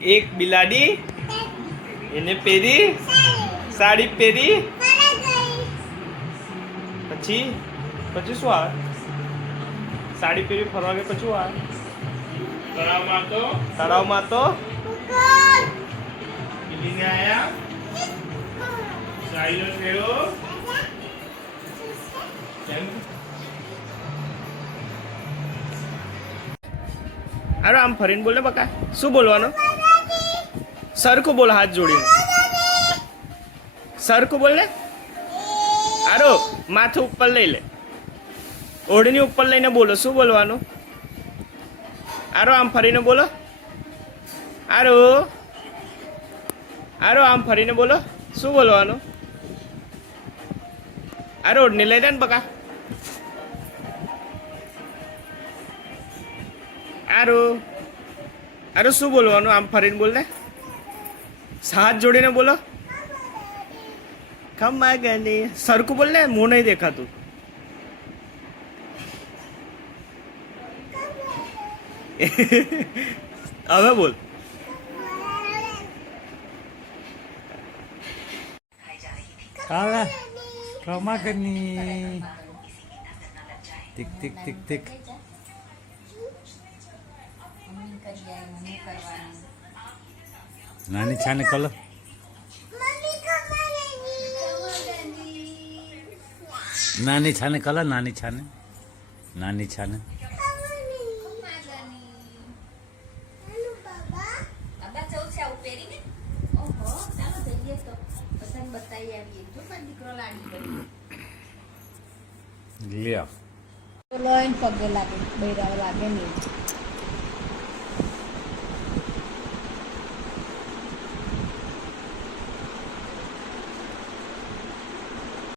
એક બિલાડી એને પહેરી સાડી પહેરી પછી પછી શું આવે? સાડી પહેરી ફરવા ગઈ પછી શું આવે? તળાવમાં તો બિલીને આયા સાડીનો ફેરો અરે આમ ફરીને બોલ ને બકા. શું બોલવાનું? સરખું બોલ, હાથ જોડીને સરખું બોલ ને. આરો માથું ઉપર લઈ લે, ઓઢણી ઉપર લઈને બોલો. શું બોલવાનું? આરો આમ ફરીને બોલો. આરો આરો આમ ફરીને બોલો. શું બોલવાનું? આરો ઓઢણી લઈ લે ને બકા. આરો આરો શું બોલવાનું? આમ ફરીને બોલ ને, હાથ જોડીને બોલો. ખમ્મા ગની. સરખું બોલ ને, મોં નહીં દેખાતું. હવે બોલ. કાલા ખમ્મા ગની. Tick tick tick tick. નાની છાને કલો. નાની છાને કલો. નાની છાને. નાની છાને. લ્યો લોઈન પગે લાગે બૈરા લાગે નહીં.